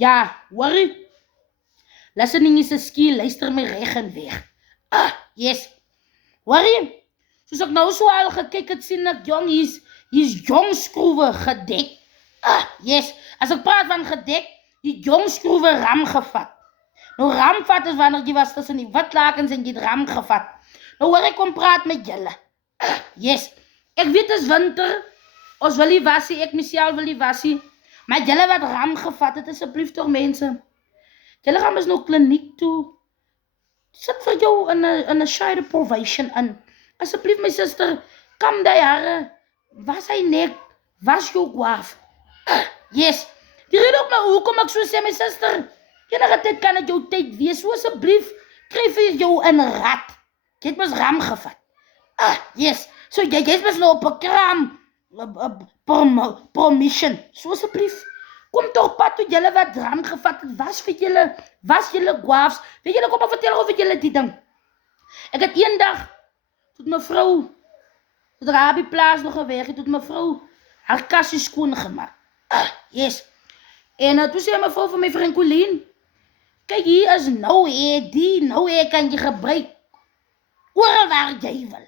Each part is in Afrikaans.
Ja, worry. Listening is a skill, luister my reg en weg. Yes. Worry. Soos ek nou so al gekyk het, sien ek jong, hier's jong skroewe gedek. Yes. As ek praat van gedek, die jong skroewe ram gevat. Nou ramvat is wanneer jy was tussen die witlakens en jy het ram gevat. Nou hoor ek kom praat met julle. Yes. Ek weet is winter, ons wil nie wasie, ek myself wil nie wasie, maar julle wat ram gevat het, asseblief toch mense. Julle gaan ons nou kliniek toe. Sit vir jou in 'n shade provision in. Asseblief my suster, kam die hare, was hy nek, was jou kwaaf. Yes. Die rede ook maar hoekom ek so sê my suster, enige tyd kan het jou tyd wees, so asseblief, kry vir jou 'n rat. Jy het mos ram gevat. Yes. So jy is mos nou op 'n kraam promission. So asseblief, kom toch pad toe julle wat ram gevat het, was julle kwaafs. Weet julle, kom maar vertel over julle die ding. Ek het een dag, tot mevrou, tot Rabie plaas nog gewerk het, tot mevrou haar kassie skoon gemaakt. Yes. En toen zei mevrou van my vriend Colleen, kyk hier is nou die kan jy gebruik, oral waar jy wil.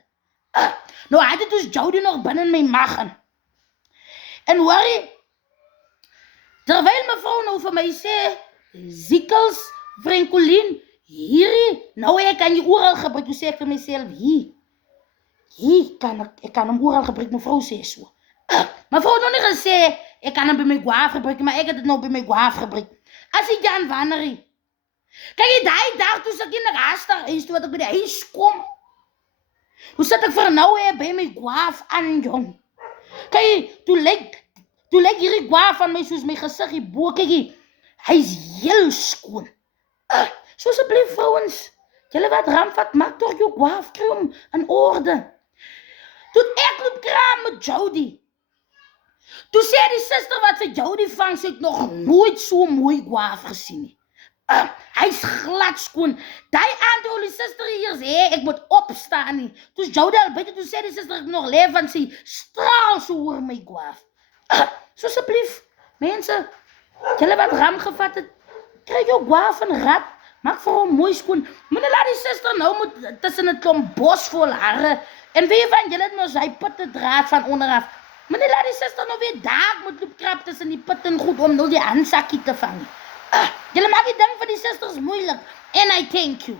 Nou had het dus Jody nog binnen my mag in. En worry, terwyl mevrou nou vir my sê, Ziekels, vriend Colleen, hierdie, nou kan jy oral gebruik, toe sê ek vir myself, hier kan ek kan hom oral gebruik, mevrou sê so. Mevrou het nog nie gesê, ek kan hom by my gwaaf gebruik, maar ek het het nou by my gwaaf gebruik. As ek Jan Wannerie, kyk die dag, toe sit ek haastig huis, toe wat ek by die huis kom, hoe sit ek vir nou by my gwaaf aan, jong. Kyk, toe lyk hierdie gwaaf van my soos my gesig hierbo, kyk, hy is heel skoon. So asseblief vrouens, julle wat ramvat, maak toch jou gwaaf, kry hom in orde. Toe ek loop kraam met Jody, toe sê die sister wat vir Jody vang, sy het nog nooit so mooi gwaaf gesien nie. Hy is glad skoon. Die aand toe die sister hier sê, ek moet opstaan nie. Toe Jody al buite, toe sê die sister ek nog leef, want sy straal so oor my gwaaf. So asseblief, mense, julle wat ram gevat het, kry jou gwaaf en rat, maak vir hom mooi skoon. Moenie laat die sister nou moet tussen 'n klomp bos vol hare, en wie van julle het mos hy pitte draad van onderaf. Moenie laat die sister nou weer daar moet loop krap tussen die pit en goed om nou die handsakkie te vang. Julle maak die ding vir die sisters moeilik, en I thank you.